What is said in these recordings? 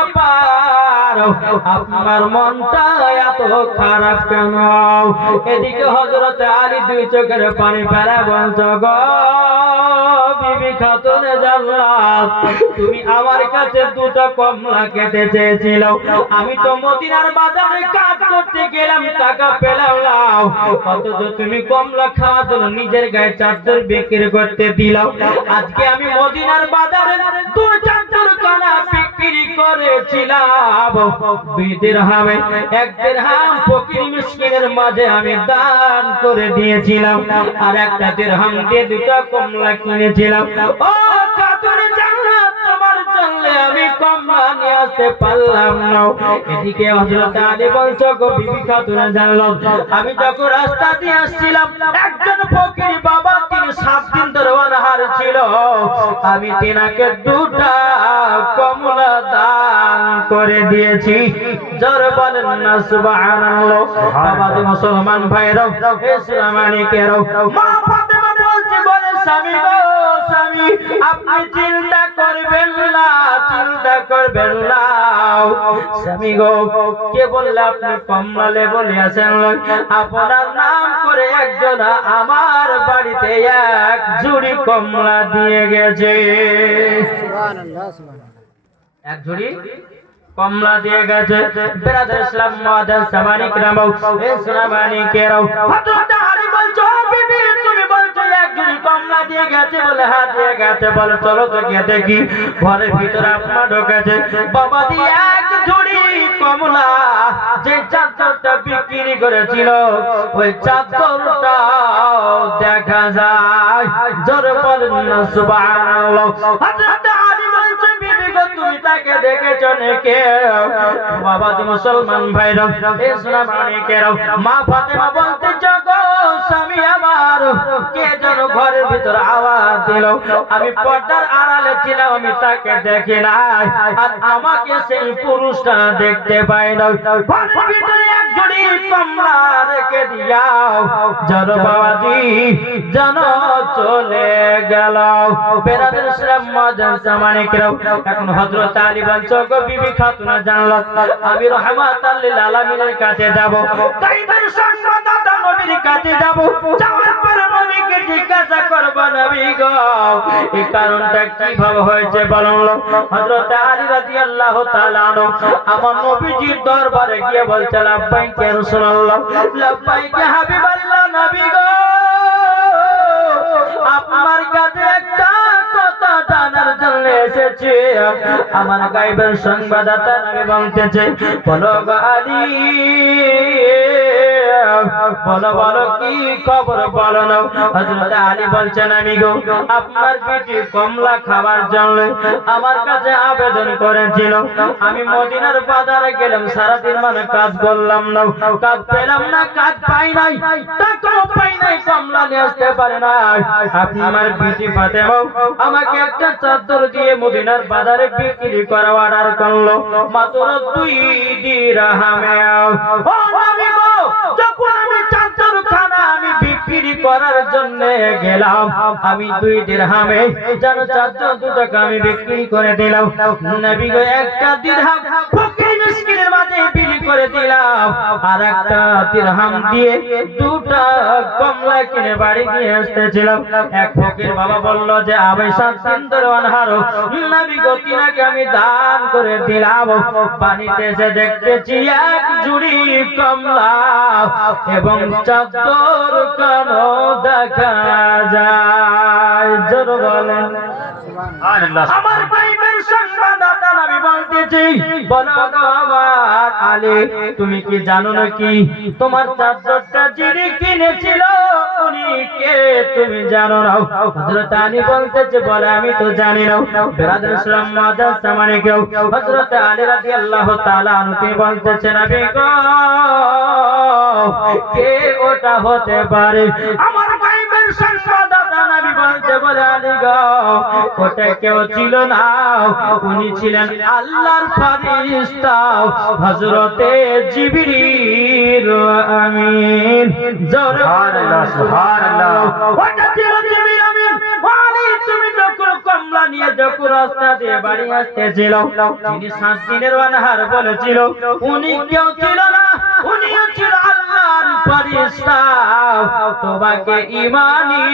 ব্যাপার, আপনার মনটা এত খারাপ কেন? এদিকে হযরত আলী দুই চোখের পানি ফেলে বলছো, গো বিবি খাতুনে জান্নাত, তুমি আমার কাছে দুটো কমলা খেতে চেয়েছিল, আমি তো মদিনার বাজারে কাজ করতে গেলাম, টাকা পেলাম না, অথচ তুমি কমলা খাওয়ার জন্য নিজের গায়ে চাদর বিক্রি করতে দিলাম। আজকে আমি মদিনার বাজারে দুই চাদর কানা বিক্রি করেছিলাম, 2 দিরহামে 1 দিরহাম ফকির মিসকিনের মাঝে আমি দান করে দিয়েছিলাম, আর 1 দিরহাম দিয়ে 2টা কমলা কিনেছিলাম। ও খাতুনে জান্নাত, তোমার জন্য আমি কমলা নিয়ে আসতে পারলাম না। এদিকে হযরত আলী বলছো, গো বিবি খাতুনে জান্নাত, আমি যখন রাস্তা দিয়ে আসছিলাম, একজন ফকির বাবা, তিনি 7 দিন ধরে অনাহার ছিল, আমি তিনাকে 2টা কমলা দান করে দিয়েছি। জোরে বলেন না সুবহানাল্লাহ। বাবা মুসলমান ভাইরা, ইসলামানিকেরা, মা ফাতেমা বলছে, বলে স্বামী গো স্বামী, আপনি চিন্তা করবেন না, চিন্তা করবেন না। স্বামী গো, কে বললে আপনি কমলা বলে আছেন? আপনার নাম করে একজন আমার বাড়িতে 1 ঝুড়ি কমলা দিয়ে গেছে। সুবহানাল্লাহ, সুবহানাল্লাহ। 1 ঝুড়ি কমলা দিয়ে গেছে। ব্রাদার ইসলাম মাদার সামানিক রামাও, ইসলামানিকেরাও, হযরত আলী বলছো, বিবি তুমি বলছো 1 ঝুড়ি কমলা দিয়ে গেছে? বলে হ্যাঁ দিয়ে গেছে। বলে চলো তো গিয়ে দেখি। ঘরের ভিতরে আপনার ঢোকেছে, বাবা দিয়ে 1 ঝুড়ি কমলা, যে চাদরটা বিক্রি করেছিল ওই চাদরটা দেখা যায়। জোরে বলেন না সুবহানাল্লাহ। হযরত আলী বলছে, বিবি গো তুমি তাকে দেখেছো নাকি? বাবা মুসলমান ভাইরা, ইসলামানিকেরা, মা ফাতেমা বলতেছে, গো স্বামী আমার, কে যেন ঘরের ভিতর আওয়াজ দিল, আমি পর্দার আড়ালে ছিলাম, আমি তাকে দেখি নাই, আর আমাকে সেই পুরুষটা দেখতে পাই না। ঘরের ভিতরে 1 ঝুড়ি কমলা রেখে দিয়াও, যেন বাবাজি যেন চলে গেল। ব্রাদার ইসলাম মাদার সামানিকেরা, এখন হযরত আলী বলছো, গো বিবি খাতুনে জান্নাত, আমি রাহমাতাল লিল আলামিনের কাছে যাব, তাইবের সংবাদদাতা নবীর কাছে যাব, যাওয়ার পরে নবীকে জিজ্ঞাসা করব, নবী গো এই কারণটা কিভাবে হয়েছে বলুন। হযরত আলী রাদিয়াল্লাহু তাআলা আনহু আমার নবীজির দরবারে গিয়ে বলছে, লাব্বাইক ইয়া রাসূলুল্লাহ, লাব্বাইক ইয়া হাবিবাল্লাহ, নবী গো আপনার কাছে একটা কথা জানার জন্য এসেছি। আমার গায়বের সংবাদদাতা নবী বলতেছে, বলো গো আলী, বলো বলো কি খবর বলো না। হযরত আলী বলছেন, আমি গো আপনার পেটে কমলা খাবার জন্য আমার কাছে আবেদন করেছিল, আমি মদিনার বাজারে গেলাম, সারাদিন মানে কাজ করলাম না, কাজ পেলাম না, কাজ পাই নাই, টাকাও পাই নাই, কমলা নিয়ে আসতে পারে না। আপনি আমার বিটি ফাতেমা আমাকে একটা চাদর দিয়ে মদিনার বাজারে বিক্রি করার অর্ডার করলো, মাত্র 2 দিরহামে। ও নবী গো, যখন আমি চাদর খানা আমি বিক্রি করার জন্য গেলাম, আমি 2 দিরহামে যেন চাদর 2 টাকা আমি বিক্রি করে দিলাম। নবী গো 1 দিরহাম ফকির মিসকিনের মাঝে বিক্রি করে দিলাম, আর 1 দিরহাম দিয়ে 2টা কমলা কিনে বাড়ি নিয়ে আসতেছিলাম। এক ফকির বাবা বলল যে আমি 7 দিন ধরে অনাহার, নবী গো তিনাকে আমি দান করে দিলাম। পানিতে এসে দেখতেছি 1 ঝুড়ি কমলা এবং চাদর কানো দেখা যায়। জোর বলেন সুবহানাল্লাহ। আমার বাইবেল সংবাদদাতা নবী বলতেছি, বলো গো আমার আলী, তুমি কি জানো নাকি তোমার চাদরটা যিনি কিনেছিল উনি কে, তুমি জানো না? হযরত আলী বলতেছে, বলে আমি তো জানি না। ব্রাদার ইসলাম মাদার সামানিকেও, হযরত আলী রাদিয়াল্লাহু তাআলা আনহু তিনি বলতেছেন, নবী গো কে ওটা হতে পারে? আমার বাইবেল সংবাদদাতা নবী বলতে, বলে আলী গো ওটা কেউ ছিল না, উনি ছিলেন আল্লাহর ফেরেশতা হযরতে জিবরিল আমিন। জোরে সুবহানাল্লাহ, সুবহানাল্লাহ। ওটা ছিল জিবরিল আমিন। আলী তুমি যখন কমলা নিয়ে যখন রাস্তা দিয়ে বাড়ি আসতেছিল, তিনি 7 দিনের অনাহার বলেছিল, উনি কেউ ছিল না, উনিও ছিল আল্লাহর ফেরেশতা। তোমাকে ঈমানি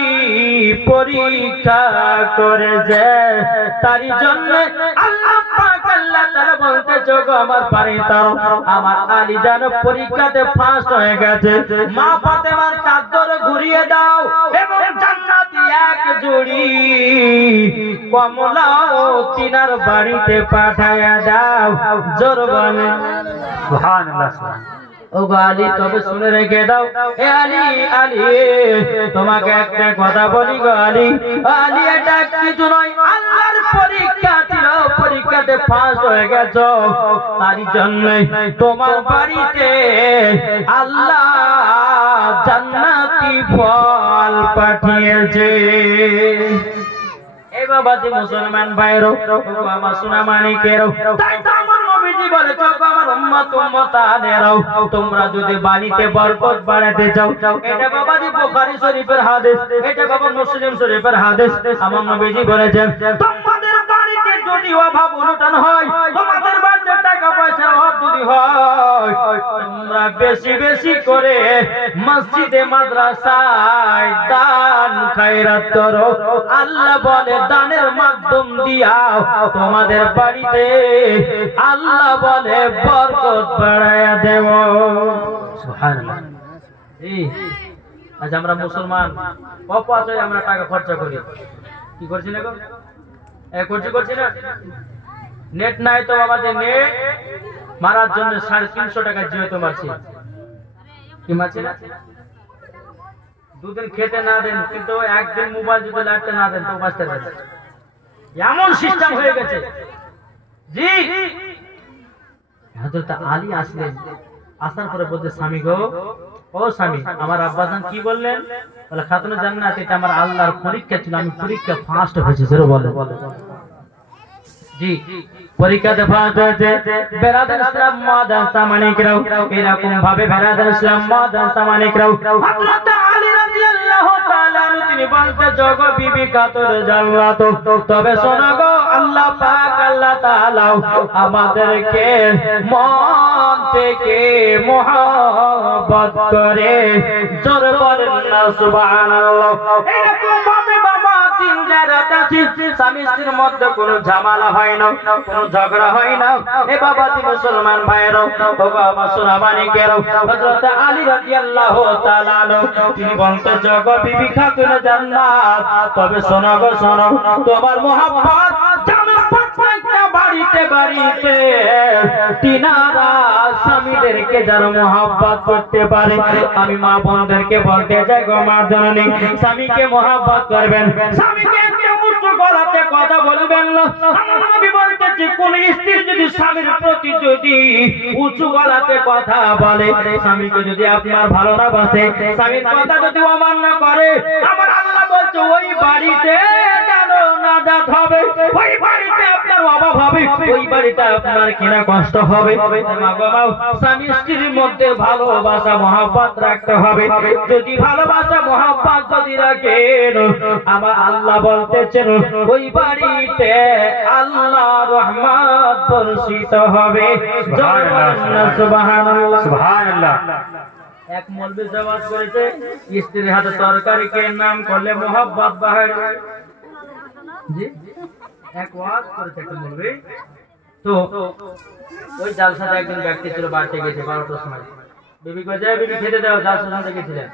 পরীক্ষা করেছে, তারই জন্য আল্লাহ পাক আল্লাহ তাআলা বলতে যোগ আমার পারিতা আমার আলী যেন পরীক্ষাতে ফার্স্ট হয়ে গেছে। মা ফাতেমার চাদর ঘুরিয়ে দাও এবং জান্নাতি এক জুড়ি কমলা তিনার বাড়িতে পাঠায়া দাও। জোর বলে সুবহানাল্লাহ। ও আলী, তবে শুনে রেখে দাও, এ আলী, আলী তোমাকে একটা কথা বলি গো আলী, আলী এটা কিছু নয়, আল্লাহর পরীক্ষা ছিল, পরীক্ষাতে ফার্স্ট হয়ে গেছো, তারই জন্য তোমার বাড়িতে আল্লাহ জান্নাতি ফল পাঠিয়েছে। এই বাবাজি মুসলমান ভাইরো, আমার সোনা মানিকেরও, তাই তো আমার নবীজি বলেছে, আমার উম্মত উম্মতানেরাও, তোমরা যদি বাড়িতে বরকত বাড়াতে চাও, এটা বাবাজি বুখারী শরীফের হাদিস, এটা বাবা মুসলিম শরীফের হাদিস, আমার নবীজি বলেছেন, তোমাদের বাড়িতে যদি অভাব অনটন হয়, তোমাদের বাড়িতে টাকা পয়সার অভাব যদি হয়, তোমরা বেশি বেশি করে মসজিদে মাদ্রাসায় দান খায়রাত করো। আল্লাহ বলে দানের মাধ্যম দিয়া তোমাদের বাড়িতে আল্লাহ বলে বরকত বাড়ায়া দেব। সুবহানাল্লাহ। আজ আমরা মুসলমান অপচয় আমরা টাকা খরচা করি, কি করছি না গো? করছি না। নেট নাই তো বাবা, যে নেট মারার জন্য 350 টাকা জিও মারছি, কি মারছি না? দুদিন খেতে না দেন, কিন্তু একদিন মোবাইল যদি লাগতে না দেন তো বাঁচতে পারবে, এমন সিস্টেম হয়ে গেছে। জি, হযরত আলী আসলেন, আসার পরে বলতে, স্বামী গো, ও স্বামী, আমার আব্বাজান কি বললেন? বলে, খাতুনে জান্নাত, এটা আমার আল্লাহর পরীক্ষা ছিল, আমি পরীক্ষা ফার্স্ট হয়েছে। জোরে বলে। জি, পরীক্ষাতে ফার্স্ট হয়েছে। বেরাদার ইসলাম মাদ্রাসা মানিকরাও, এরকম ভাবে বেরাদার ইসলাম মাদ্রাসা মানিকরাও, হযরত আলী রাদিয়াল্লাহু তাআলা তিনি বলতে, জগ বিবি খাতুন জান্নাত, তবে শোনো গো, আল্লাহ পাক আল্লাহ তাআলা আমাদেরকে মন থেকে মহব্বত করে। জোরে বলেন না সুবহানাল্লাহ। এরকম ভাবে বাবা দিন যারাত আছে, স্বামী স্ত্রীর মধ্যে কোনো ঝামেলা হয় না, কোনো ঝগড়া হয় না। এ বাবা দি মুসলমান ভাইরা, ও বাবা সোনা মানিকেরও, হযরত আলী রাদিয়াল্লাহু তাআলা তিনি বলতে, জগ বিবি খাতুন জান্নাত, তবে শোনো গো শোনো, তোমার মহব্বত জামার প্রত্যেকটা বাড়িতে বাড়িতে তিনারা স্বামীদেরকে যারা মহব্বত করতে পারে, আমি মা বোনদেরকে বলতে চাই গো মা জননী, স্বামীকে মহব্বত করবেন, স্বামীকে উচ্চ গলাতে কথা বলবেন না। আমার নবী বলতেছে, কোন স্ত্রী যদি স্বামীর প্রতি যদি উঁচু গলাতে কথা বলে, স্বামীকে যদি আপনার ভালো না বাসে, স্বামীর কথা যদি অমান্য করে, আমার আল্লাহ বলছে ওই বাড়িতে যেন নাজাত হবে, ওই বাড়িতে আপনার অভাব হবে, ওই বাড়িতে আপনার কিনা কষ্ট হবে। স্বামী স্ত্রীর মধ্যে ভালোবাসা মহব্বত রাখতে হবে। যদি ভালোবাসা মহব্বত যদি রাখেন, আমার আল্লাহ বলতেছেন ওই বাড়িতে আল্লাহ রহমত বর্ষিত হবে। সুবহানাল্লাহ, সুবহানাল্লাহ। এক মৌলবি জবাব করেছে, স্ত্রীর হাতে তরকারিকে নাম করলে মহব্বত বাড়বে। জি, এক ওয়াজ করেছে একটা মৌলবি। তো ওই জালসাতে একজন ব্যক্তি ছিল, বাড়িতে গেছে 12টার সময়, বিবি কইছে, বিবি খেতে দাও, জালসা শুনতে গেছিলেন।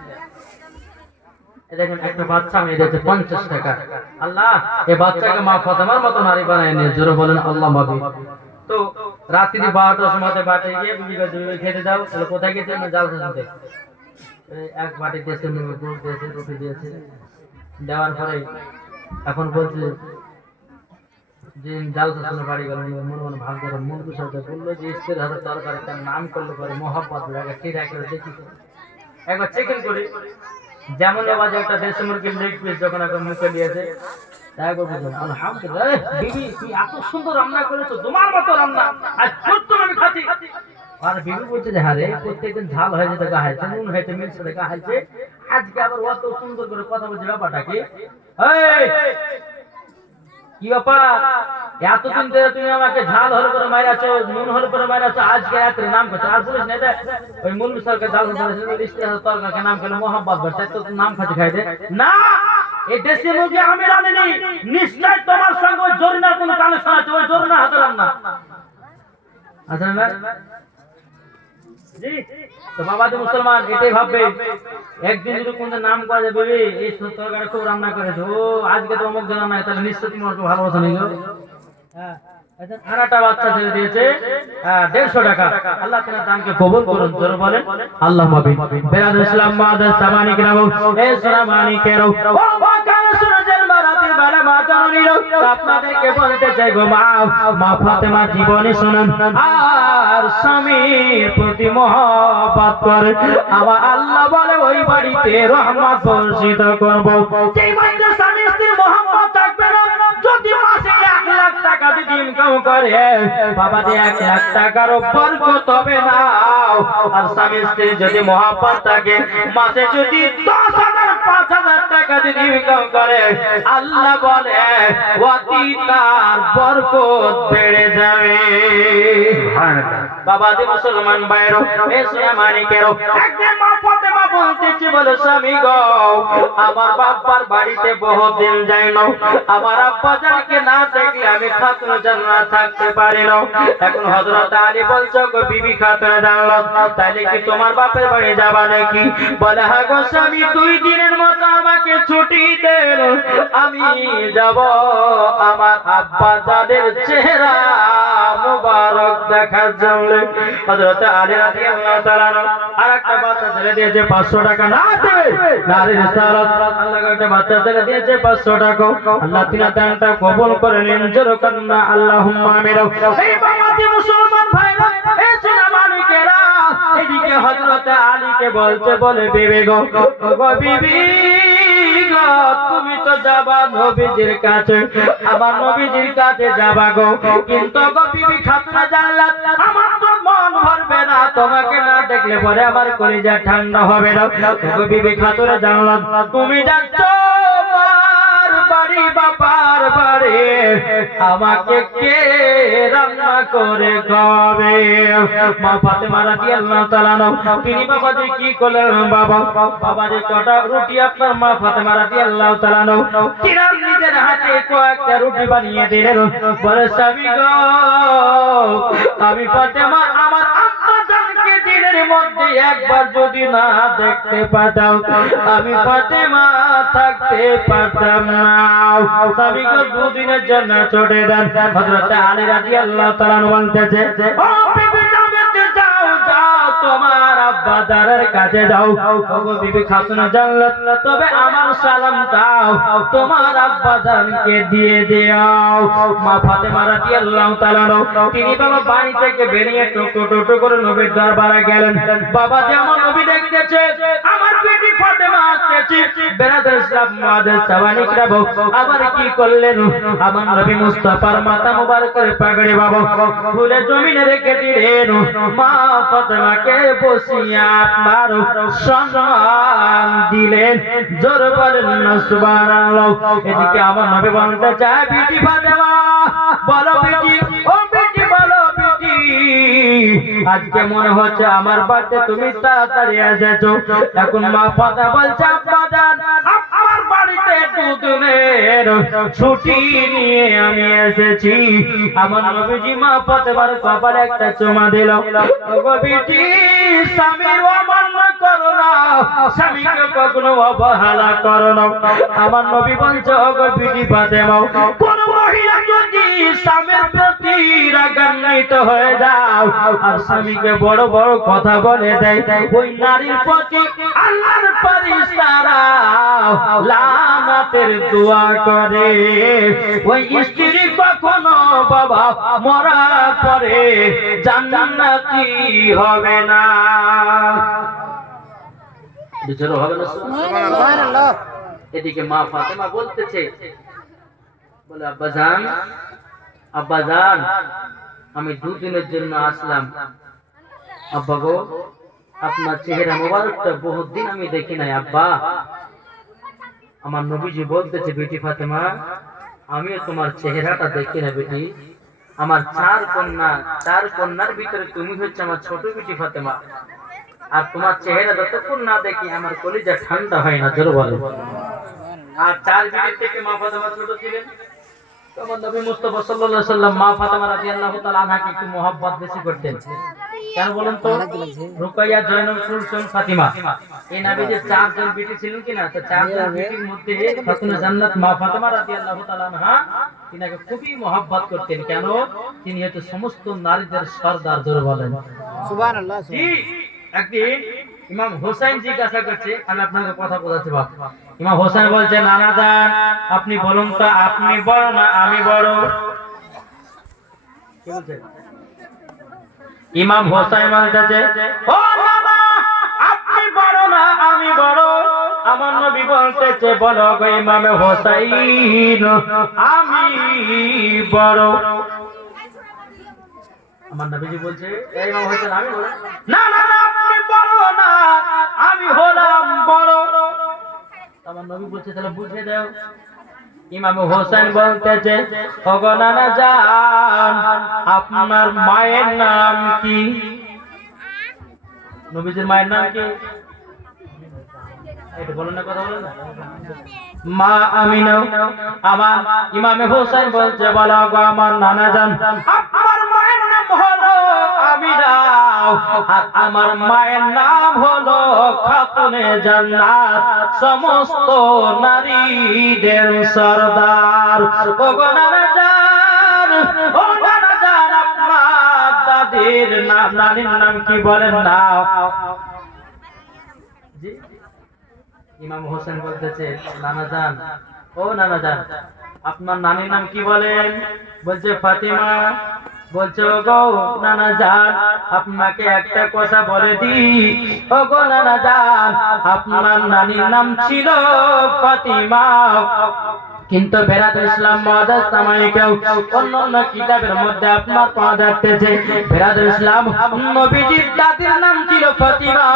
দেখেন একটা বাচ্চা মেয়ে দিয়েছে 50 টাকা। আল্লাহ এই বাচ্চাকে মা ফাতেমার মতো নারী বানায় নিয়ে। জোরে বলেন আল্লাহ মাবি। তো রাত্রি 12টার সময় বাড়িতে গিয়ে বিবি কইছে, বিবি খেতে দাও। বলে, কোথায় গেছে? আমি জালসা শুনতে। এক বাটি দিয়েছে, দুধ দিয়েছে, রুটি দিয়েছে, দেওয়ার পরে এখন বলছে যে জালসা শুনে বাড়ি গেল, মনে মনে ভাব করে মন সাথে বললো যে স্ত্রীর হাতে তরকারি তার নাম করলে পরে মহব্বত লাগে। ঠিক আছে, দেখি একবার চেকিং করি। যেমন বাজে একটা দেশি মুরগির লেগ পিস যখন একবার মুখে দিয়েছে, তাই বলছেন আলহামদুলিল্লাহ, বিবি তুই এত সুন্দর রান্না করেছো, তোমার মতো রান্না আজ প্রথম আমি খাচ্ছি। আর বিবি বলছে যে হ্যাঁ রে, প্রত্যেকদিন ঝাল হয়েছে, দেখা হয়েছে, নুন হয়েছে, মির্চ দেখা হয়েছে, আজকে আবার অত সুন্দর করে কথা বলছে, ব্যাপারটা কি? কি ব্যাপার এতদিন ধরে তুমি আমাকে ঝাল হল করে মারাছো নুন হল করে মারাছো আজকে রাত্রে নাম করছো আর পুলিশ নেই ওই মুন্নু সরকার ঝাল তরকাকে নাম করলো মোহাম্মদ ভাই তাই তো নাম খাতে খাই দে না এই দেশে মুখে আমি রানিনি নিশ্চয় তোমার সঙ্গে ওই জরিনার কোনো কানেকশন আছে ওই জরিনা হাতে রান না আচ্ছা না জি তো বাবা যে মুসলমান এটাই ভাববে একদিন যদি কোন নাম করা যাবে এই তরকারি খুব রান্না করেছে ও আজকে তো অমুক জানা নাই তাহলে নিশ্চয় তোমার ভালোবাসা নেই গো হ্যাঁ আরেকটা বাচ্চা ছেড়ে দিয়েছে 150 টাকা আল্লাহ তাআলা দানকে কবুল করুন জোরে বলেন আল্লাহুম্মা আমিন বেরাদ ইসলাম মাদার সামানি কিনাবো এ সোনামানি কেরো ও বাকার সুরজের মারাতি বালা মাতানিরো আপনাদেরকে বলতে চাইবো মা ফাতেমা জীবনে শুনুন আর স্বামীর প্রতি মহব্বত করে আমার আল্লাহ বলে ওই বাড়িতে রহমত বর্ষিত করব যেই বাড়িতে স্বামী স্ত্রীর মহব্বত থাকবে না যদি মাসে 1 লাখ টাকা যদি ইনকাম করে বাবা যে 1 লাখ টাকার বরকত হবে না আর স্বামী স্ত্রী যদি মহব্বত থাকে মাসে যদি 10,000 5,000 টাকা যদি ইনকাম করে আল্লাহ বলে ওয়াতি তার বরকত বেড়ে যাবে বাবা যে মুসলমান ভাইরো এ সোনামানিকেরো একদিন মা ফাতেমা বলতেছে বলে স্বামী গো আমার বাবার বাড়িতে বহুদিন যাই না আমার আব্বা জানকে না দেখলে আমি খাতুন জান্নাত থাকতে পারি না এখন হযরত আলী বলছো গো বিবি খাতুন জান্নাত তাইলে কি তোমার বাপের বাড়ি যাবা নাকি বলে হ্যাঁ গো স্বামী 2 দিনের মতো আমাকে ছুটি দেন আমি যাব আমার আব্বা জানের চেহারা মুবারক দেখার জন্য হযরত আলী রাদিয়াল্লাহু তাআলা আরেকটা বাচ্চা ছেড়ে দিয়েছে 500 টাকা না দে নারী রিসালাত আল্লাহ একটা বাচ্চা ছেড়ে দিয়েছে 500 টাকা আল্লাহ তিনা দানটা কবুল করে নিন জোরে করনা আল্লাহুম্মা আমিন এই বাবাজি মুসলমান ভাইরা এই সোনামানিকেরা এদিকে হযরত আলীকে বলতে বলে বিবি গো বিবি গো তুমি তো যাবা নবীজির কাছে আমার নবীজির কাছে যাবা গো কিন্তু গো বিবি খাতুন জান্নাত আমার তো মন ভরবে না তোমাকে না দেখলে পরে আমার কলিজা ঠান্ডা হবে না গো বিবি খাতুন জান্নাত তুমি যাচ্ছ মার বাড়ি বাবার বাড়ি আমাকে কে রান্না করে খাবে মা ফাতেমা রাদিয়াল্লাহু তাআলা তিনি বাবাজি কি করলেন বাবা বাবাজি কটা রুটি আপনার মা ফাতেমা রাদিয়াল্লাহু তাআলা তিনি নিজের হাতে কয়েকটা রুটি বানিয়ে দিলেন বলে স্বামী গো আমি ফাতেমা আমার আম্মা জানকে দিনের মধ্যে একবার যদি না দেখতে পাতাম আমি ফাতেমা থাকতে পারতাম না স্বামী গো 2 দিনের জন্য ছুটি দেন হযরত আলী রাদিয়াল্লাহু তাআলা বলতেছে ও বিবি যাও তোমার আব্বা জানের কাছে যাও ওগো বিবি খাতুন জান্নাত তবে আমার সালামটাও তোমার আব্বা জানকে দিয়ে দাও মা ফাতেমা রাদিয়াল্লাহু তাআলা তিনি বাবা বাড়ি থেকে বেরিয়ে টোটো করে নবীর দরবারে গেলেন বাবা যে আমার নবী দেখতেছে আমার বেটি ফাতেমা আসছে বেরাদার ইসলাম মুআদ্দিস সাওয়ানি কিরাবো আবার কি করলেন আমার নবী মুস্তাফার মাথা মুবারকের পাগড়ি বাবা খুলে জমিনে রেখে দিলেন মা ফাতেমাকে বসিয়ে আপনার সম্মান দিলেন জোরে বলেন না সুবহানাল্লাহ এদিকে আমার নবী বলতে চায় বেটি ফাতেমা বলো বেটি ও বেটি বলো বেটি আজকে মনে হচ্ছে আমার বাড়িতে তুমি তাড়াতাড়ি এসেছো এখন মা ফাতেমা বলছে আব্বা জান আমার বাড়িতে 2 দিনের ছুটি নিয়ে আমি এসেছি আমার নবীজি মা ফাতেমার কপালে একটা চুমা দিল ওগো বেটি স্বামীর অমান্য করো না স্বামীকে কখনো অবহেলা করো না আমার নবী বলছে ওগো বেটি ফাতেমা কোন মহিলা যদি স্বামীর প্রতি রাগান্বিত হয়ে যাও আর স্বামীকে বড় বড় কথা বলে দেয় ওই নারীর প্রতি আল্লাহর ফেরেশতারা লানাতের দোয়া করে ওই স্ত্রী কখনো বাবা মরার পরে জান্নাতি হবে না বিচরো হবে না সুবহানাল্লাহ এদিকে মা ফাতেমা বলতেছে বলে আব্বা জান আমি 2 দিনের জন্য আসলাম আব্বা গো আপনার চেহারা মোবারকটা বহুত দিন আমি দেখি নাই আব্বা আমার নবীজি বলতেছে বেটি ফাতেমা আমিও তোমার চেহারাটা দেখি না বেটি। আমার চার কন্যার ভিতরে তুমি হচ্ছে আমার ছোট বেটি ফাতেমা। আর তোমার চেহারা যতক্ষণ না দেখি আমার কলিজা ঠান্ডা হয় না, জোরে বলো। আর চার বেটির থেকে মা ফাতেমা ছোট ছিলেন। তখন নবী মুস্তাফা সাল্লাল্লাহু আলাইহি সাল্লাম মা ফাতেমা রাদিয়াল্লাহু তাআলা আনহাকে একটু মহব্বত বেশি করতেন। কেন বলেন তো? রুকাইয়া, জয়নব, কুলসুম, ফাতিমা, এই নবীর চারজন বেটি ছিলেন কিনা? তো চারজন বেটির মধ্যে খাতুনে জান্নাত মা ফাতেমা রাদিয়াল্লাহু তাআলা আনহা তিনাকে খুবই মহব্বত করতেন। কেন? তিনি হচ্ছে সমস্ত নারীদের সরদার, জোরে বলেন সুবহানাল্লাহ। একদিন ইমাম হোসেন জিজ্ঞাসা করছে, আমি আপনাকে কথা বলতে বাপ। ইমাম হোসেন বলছে, নানা জান আপনি বলুন তো, আপনি বড় না আমি বড়? কি বলছে? ইমাম হোসেন বলতেছে, ও বাবা আপনি বড় না আমি বড়? আমার নবী বলতেছে, বলো গো ইমাম হোসেন আমি বড়। আমার নবীজি বলছে, এই ইমাম হোসেন আমি বড়? না না না আপনি বড় না আমি হলাম বড়। আমার নবী বলছে, তাহলে বুঝিয়ে দাও। ইমাম হোসেন বলতেছে, ওগো নানা জান আপনার মায়ের নাম কি? নবীজির মায়ের নাম কি? এটা বলেন না, কথা বলেন না। মা আমিনা। আমার ইমাম হোসেন বলছে, বলো গো আমার নানা জান আপনার মায়ের নাম হলো আমিনা, আর আমার মায়ের নাম হলো খাতুনে জান্নাত, সমস্ত নারীদের সরদার। ওগো নানা জান, ও নানা জান আপনার দাদির নাম, নানির নাম কি বলেন না? জি ইমাম হোসেন বলতেছে, নানা জান, ও নানা জান আপনার নানির নাম কি বলেন? বলছে ফাতিমা। বলছে, ওগো নানা জান আপনাকে একটা কথা বলে দি, ওগো নানা জান আপনার নানির নাম ছিল ফাতিমা, কিন্তু বেরাদুল ইসলাম মুআদ্দাস সামাইকেও অন্যান্য কিতাবের মধ্যে আপনার পাওয়া যাচ্ছে বেরাদুল ইসলাম নবীজির দাদির নাম ছিল ফাতিমা,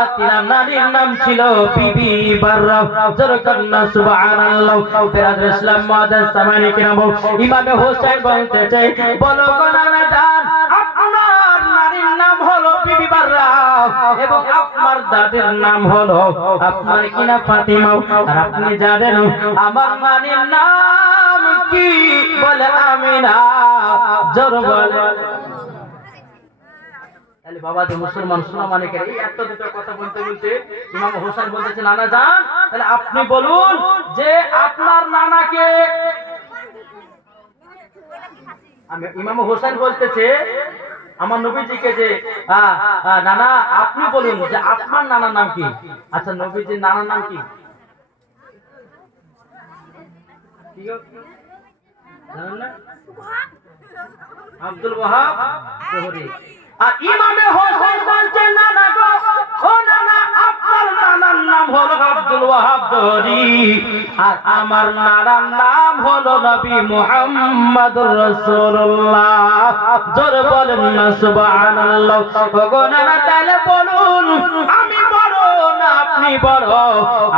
আর তিনার নানির নাম ছিল বিবি বাররা। জোরকান্না সুবহানাল্লাহ। বেরাদুল ইসলাম মুআদ্দাস সামাইকে নাম ইমাম হোসেন বলতেছে, বলো গো নানা জান আপনার নানির নাম হলো বিবি বাররা এবং আপনার দাদির নাম হলো আপনার কিনা ফাতিমা, আর আপনি জানেন আমার নানির নাম কি? বলে আমিনা। জোর বলে। তাহলে বাবা যে মুসলমান শোনা মানে কে? এই এত দুটো কথা বলতে বলতে ইমাম হোসেন বলতেছে, নানা জান তাহলে আপনি বলুন যে আপনার নানাকে। ইমাম হোসেন বলতেছে আমার নবীজিকে যে নানা আপনি বলুন যে আপনার নানার নাম কি? আচ্ছা নবীজির নানার নাম কি? জানেন না? আব্দুল ওয়াহাব জোহরি। আর ইমামে হোসেন বলছেন, নানা গো ও নানা আপনার নানার নাম হলো আব্দুল ওয়াহাব জোহরি, আর আমার নানার নাম হলো নবী মুহাম্মদুর রাসূলুল্লাহ। জোরে বলেন না সুবহানাল্লাহ। ওগো নানা তাহলে বলুন আমি বড় না আপনি বড়?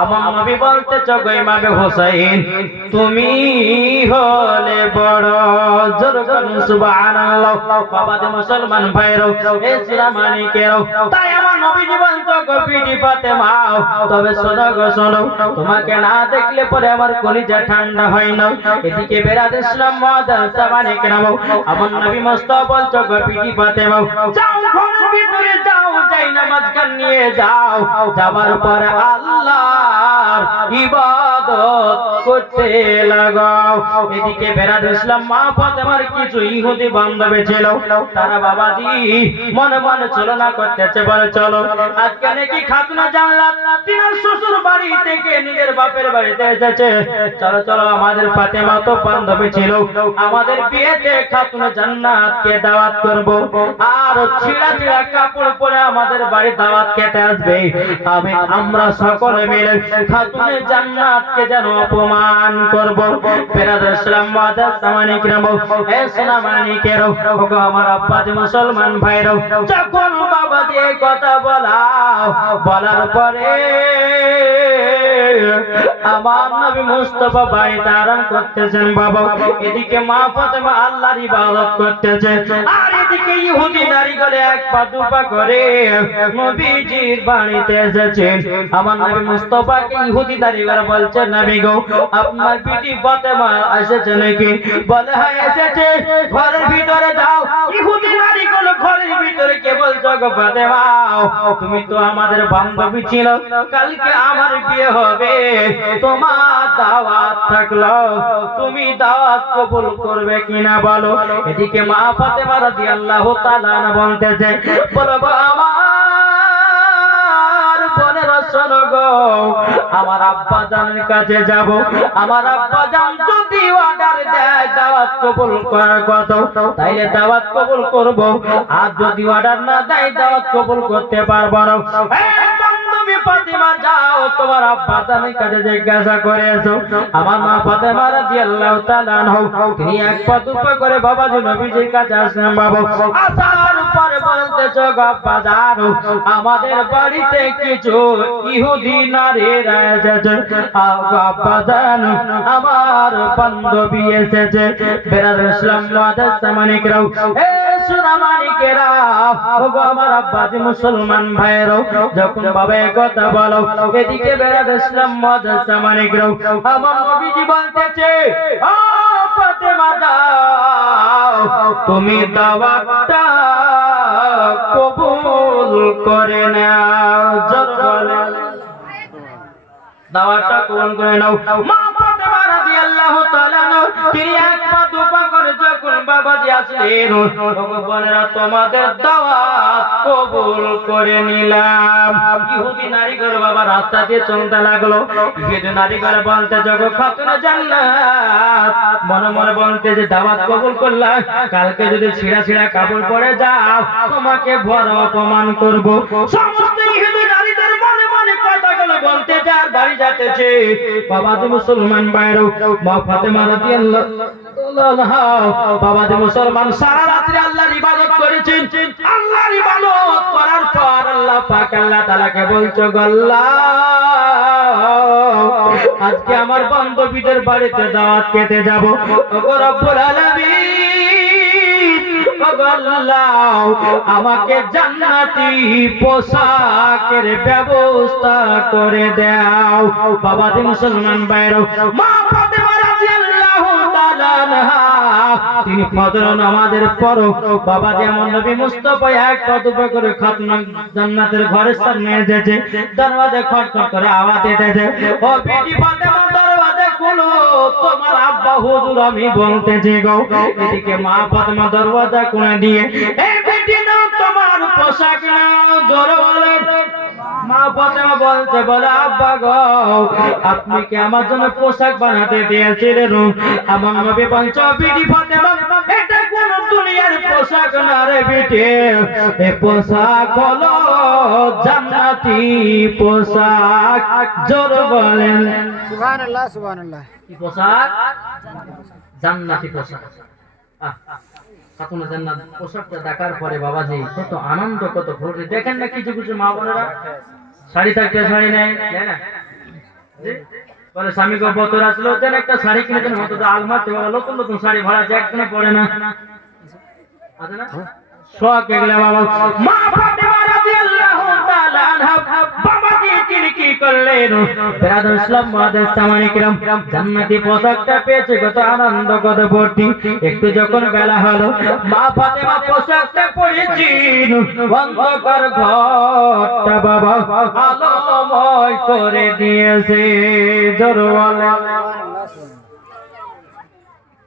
আমার নবী বলতেছে, গো ইমামে হোসেন তুমি হলে বড়। জোরে বলেন সুবহানাল্লাহ। বাবা যে মুসলমান ভাইরা এই সূরা মানিকের, তাই আমার নবীজি বলতো, গো বিবি ফাতেমা তবে শোনো গো শোনো, তোমাকে না দেখলে পরে আমার কলিজা ঠান্ডা হয় না। এদিকে বেরাদ ইসলাম মুআদ্দাস সামানিক নাম আমার নবী মুস্তাফা বলতো, গো বিবি ফাতেমা যাও ঘরের ভিতরে যাও, যাই নামাজ গান নিয়ে যাও, যাবার পর আল্লাহর ইবাদত করতে লাগাও। এদিকে বেরাদ ইসলাম মা ফাতেমার কিছু ইহুদি বান্ধবী ছিল, তারা বাবাজি মনে মনে চলনা করতেছে, বলে চলো আজকে নাকি খাতুনে জান্নাত তিনার শ্বশুর বাড়ি থেকে নিজের বাপের বাড়িতে এসেছে, চলো চলো আমাদের ফাতেমা তো বান্ধবী ছিল, আমাদের বিয়েতে খাতুনে জান্নাতকে দাওয়াত করব, আর ছিঁড়া ছিঁড়া কাপড় পরে আমাদের বাড়ি দাওয়াত খেতে আসবে। আমরা সকলে মিলে খাতুনে জান্নাতকে যেন অপমান করব। বেরাদুল ইসলাম মুআদ্দাস সামানিক নাম এ সোনা মানিকের, ওগো আমার আব্বা যে মুসলমান ভাইরা, যখন বাবা দিয়ে কথা বলাও। বলার পরে আমার নবী মুস্তাফা বাড়িতে আরাম করতেছেন বাবা। এদিকে মা ফাতেমা আল্লাহর ইবাদত করতেছে, আর এদিকে ইহুদি নারীগুলো এক পা দুপা করে নবীজির বাড়িতে এসেছেন। আমার নবী মুস্তাফাকে ইহুদি নারীগুলো বলছে, নবী গো আপনার বিটি ফাতেমা এসেছে নাকি? বলে হ্যাঁ এসেছে। ঘরের ভিতরে যাও। ইহুদি নারীগুলো ঘরের ভিতরে কে বলছো গো ফাতেমা, তুমি তো আমাদের বান্ধবী ছিল, কালকে আমার বিয়ে হবে, তোমার দাওয়াত থাকলো, তুমি দাওয়াত কবুল করবে কিনা বলো। এদিকে মা ফাতেমা রাদিয়াল্লাহু তাআলা আনহা বলতেছে, বলো গো আমার বোনেরা শোনো গো, আমার আব্বা জানের কাছে যাব। আমার আব্বা জান যদি অর্ডার দেয় দাওয়াত কবুল করার কথা, তাইলে দাওয়াত কবুল করব, আর যদি অর্ডার না দেয় দাওয়াত কবুল করতে পারবো না। তুমি ফাতেমা যাও, তোমার আব্বা জানের কাছে জিজ্ঞাসা করে এসো। আমার মা ফাতেমা রাদিয়াল্লাহু তাআলা আনহা তিনি এক পা দুপা করে বাবাজি নবীজির কাছে আসলেন। বাবা আসার পরে বলতেছো গো আব্বা জানো, আমাদের বাড়িতে কিছু ইহুদি নারীরা এসেছে। আব্বা জানো আমার বান্ধবী এসেছে। বেরাদর ইসলাম মুআদ্দাস সামানিকরাও, এ সুনামানিকেরা, ওগো আমার আব্বাজি মুসলমান ভাইয়েরও, যখন বাবা কথা বলো, এদিকে বেরাদর ইসলাম মুআদ্দাস সামানিকরাও, আমার নবীজি বলতেছে, ও ফাতেমা দাও, তুমি দাওয়াতটা কবুল করে নাও। দাওয়াতটা কবুল করে নাও। মা ফাতেমা রাদিয়াল্লাহু তাআলা তিনি এক পা দুপা করে যখন বাবাজি আসলেন, ওগো বোনেরা তোমাদের দাওয়াত কবুল করে নিলাম। ইহুদি নারীগুলো বাবা রাস্তা দিয়ে চলতে লাগলো। ইহুদি নারীগুলো বলতে জগো খাতুনে জান্নাত, মনে মনে বলতে যে দাওয়াত কবুল করলাম, কালকে যদি ছিঁড়া ছিঁড়া কাপড় পরে যাও তোমাকে বড় অপমান করব। সমস্ত ইহুদি নারীদের মনে মনে কথাগুলো বলতে যার বাড়ি যাচ্ছে। বাবাজি মুসলমান ভাইরা, মা ফাতেমা রাদিয়াল্লাহু তাআলা, বাবাজি মুসলমান সারা রাত্রি আল্লাহর ইবাদত করেছেন। আল্লাহর ইবাদত করার পর আল্লাহ পাক আল্লাহ তাআলাকে বলছো, গো আল্লাহ আজকে আমার বান্ধবীদের বাড়িতে দাওয়াত খেতে যাব। ওগো রব্বুল আলামিন, ওগো আল্লাহ আমাকে জান্নাতি পোশাকের ব্যবস্থা করে দাও। বাবাজি মুসলমান ভাইরা, মা ফাতেমা রাদিয়াল্লাহু তাআলা আনহা তিনি ফজর নামাজের পর বাবাজি আমার নবী মুস্তাফা এক পা দুপা করে খাতুন জান্নাতের ঘরের সামনে এসেছে। দরওয়াজা খটখট করে আওয়াজ এসেছে, ও বিটি ফাতেমা দরওয়াজা খোলো, তোমার আব্বা হুজুর আমি বলতেছি গো। এদিকে মা ফাতেমা দরওয়াজা খুলে দিয়ে, এই বিটি নাও তোমার পোশাক নাও। জোরে বলেন। মা ফাতেমা বলতে বলে, আব্বা গো আপনি কি আমার জন্য পোশাক বানাতে দিয়েছিলেন? আমার নবী বলছে, বিটি ফাতেমা এটা কোন দুনিয়ার পোশাক না রে বিটি, এই পোশাক হলো জান্নাতি পোশাক। জোরে বলেন সুবহানাল্লাহ সুবহানাল্লাহ। কি পোশাক? জান্নাতি পোশাক। খাতুনে জান্নাত পোশাকটা দেখার পরে বাবাজি কত আনন্দ, কত ভরে। দেখেন না কিছু কিছু মা বোনেরা শাড়ি থাকতে শাড়ি নেয়, তাই না? বলে স্বামীকে বতর আসলো, দেন একটা শাড়ি কিনে দেন, হয়তো আলমারিতে নতুন নতুন শাড়ি ভরা যায়, একদিনে পরে না, আছে না? শখ এগুলা বাবা। মা ফাতেমা রাদিয়াল্লাহু তাআলা আনহা বাবাজি তিনি কি করলেন? বেরাদর ইসলাম মুআদ্দাস সামানিকরাম, জান্নাতি পোশাকটা পেয়েছে, কত আনন্দ, কত ভর্তি। একটু যখন বেলা হলো, মা ফাতেমা পোশাকটা পরেছেন, অন্ধকার ঘরটা বাবা আলোময় করে দিয়েছে। জোরে বলেন।